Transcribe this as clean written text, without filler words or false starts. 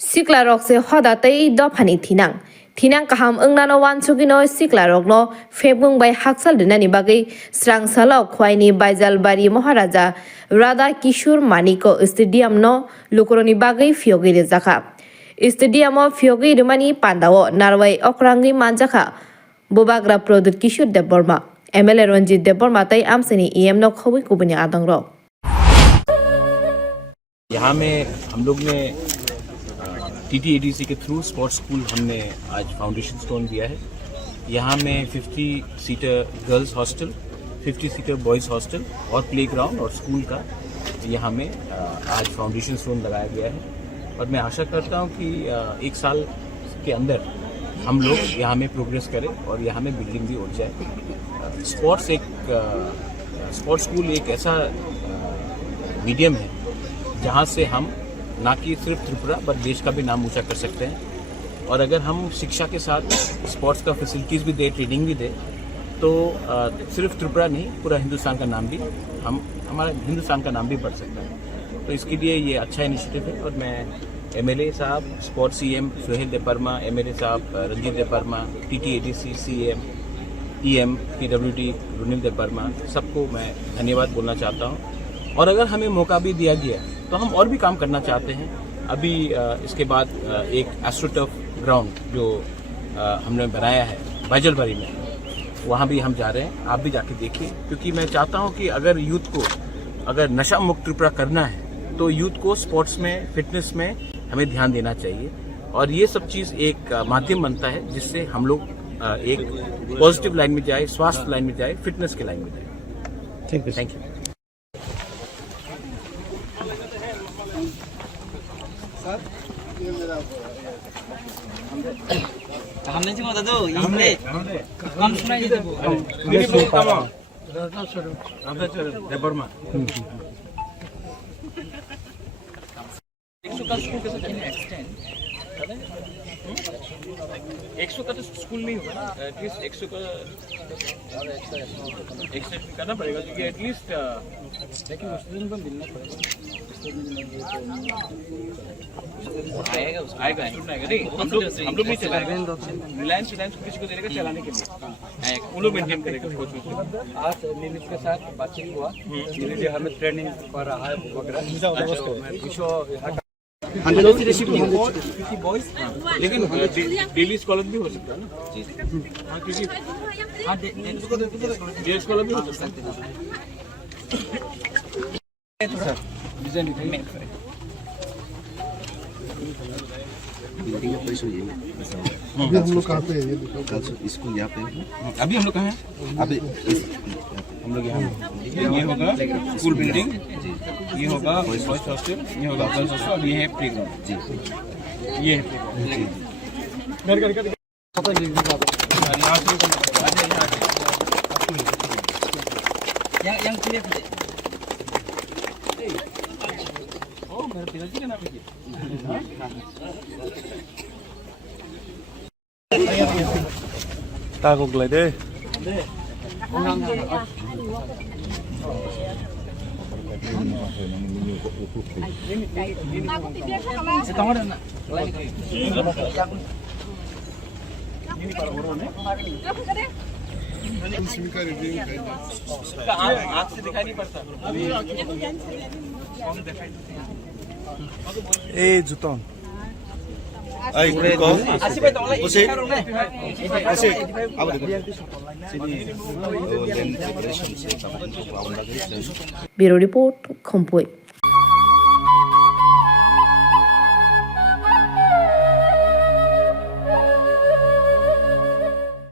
Sikla rok se hoda tei dofani Tinang kaham engnano wansugino sikla rok no febung bai haksal dinani bagai srang salok khwaini baijal bari Maharaja Radha Kishore Maniko Stadium no lukuroni bagai fiogi rezaka. Stadium o fiogi rumani pandao narwai okrangi manjaka Bobagra Produt Kishore Deborma MLA Ranjit Deborma tai amseni EM no khoi kubuni adang ro. यहाँ में हम लोग ने TTADC के through sports school हमने आज foundation stone दिया है। यहाँ में 50 seater girls hostel, 50 seater boys hostel और प्लेग्राउंड और स्कूल का यहाँ में आज फाउंडेशन स्टोन लगाया गया है। और मैं आशा करता हूँ कि एक साल के अंदर हम लोग यहाँ में प्रोग्रेस करें और यहाँ में बिल्डिंग भी उठ जाए। स्पोर्ट्स स्कूल एक ऐसा मीडियम है जहाँ से हम ना कि सिर्फ त्रिपुरा पर देश का भी नाम ऊंचा कर सकते हैं। और अगर हम शिक्षा के साथ स्पोर्ट्स का फैसिलिटीज़ भी दे, ट्रेनिंग भी दे, तो सिर्फ त्रिपुरा नहीं पूरा हिंदुस्तान का नाम भी हमारा हिंदुस्तान का नाम भी बढ़ सकता है। तो इसके लिए ये अच्छा इनिशिएटिव है। और मैं MLA साहब, स्पोर्ट्स CM सोहेल देपरमा, MLA साहब Ranjit देपरमा, TTADC CM EM PWD रुनिल देपरमा, सबको मैं धन्यवाद बोलना चाहता हूँ। और अगर हमें मौका भी दिया गया तो हम और भी काम करना चाहते हैं। अभी इसके बाद एक एस्ट्रोटर्फ ग्राउंड जो हमने बनाया है बाइजलबारी में, वहाँ भी हम जा रहे हैं। आप भी जाके देखिए, क्योंकि मैं चाहता हूँ कि अगर यूथ को अगर नशा मुक्त त्रिपुरा करना है तो यूथ को स्पोर्ट्स में, फिटनेस में हमें ध्यान देना चाहिए। और ये सब चीज़ एक माध्यम बनता है जिससे हम लोग एक पॉजिटिव लाइन में जाए, स्वास्थ्य लाइन में जाए, फिटनेस के लाइन में जाए। Thank you. हमने जी बता दो हमने कम सुनाई देते वो नहीं बोलता हूं राधा चरण देबरमा 100 का स्कूल कैसे कैन एक्सटेंड 100 का तो स्कूल नहीं होगा ना, एटलीस्ट 100 का एक्सटेंड करना पड़ेगा, क्योंकि एटलीस्ट लेकिन स्टूडेंट को मिलना पड़ेगा। आएगा नहीं, हम लोग नहीं चलाएंगे। रिलायंस किसी को देगा चलाने के लिए, वो लोग मेंटेन करेगा कोच में। आज निमित के साथ बातचीत हुआ, धीरे हमें ट्रेनिंग कर रहा है वगैरह। लेकिन डेली स्कॉलर भी हो सकता है ना जी। हाँ, क्योंकि डेली स्कॉलर भी हो सकता है। डिजाइन दिखाइए। बिल्डिंग का पैसा ये अभी हम लोग कहाँ पे है? ये स्कूल यहाँ पे अभी हम लोग कहाँ हैं? अभी हम लोग यहाँ ये होगा स्कूल बिल्डिंग, ये होगा बॉयज हॉस्टल, ये होगा गर्ल्स हॉस्टल और ये है प्लेग्राउंड जी। ये yang clear tadi. Oh, मेरे पिताजी का नाम है। Tagog lại đi. आँख से दिखाई नहीं पड़ता। Eh, Juton. Ay, Asih betul lah. Kasi apa dia? Sini land preparation se Bureau Report Khompoi.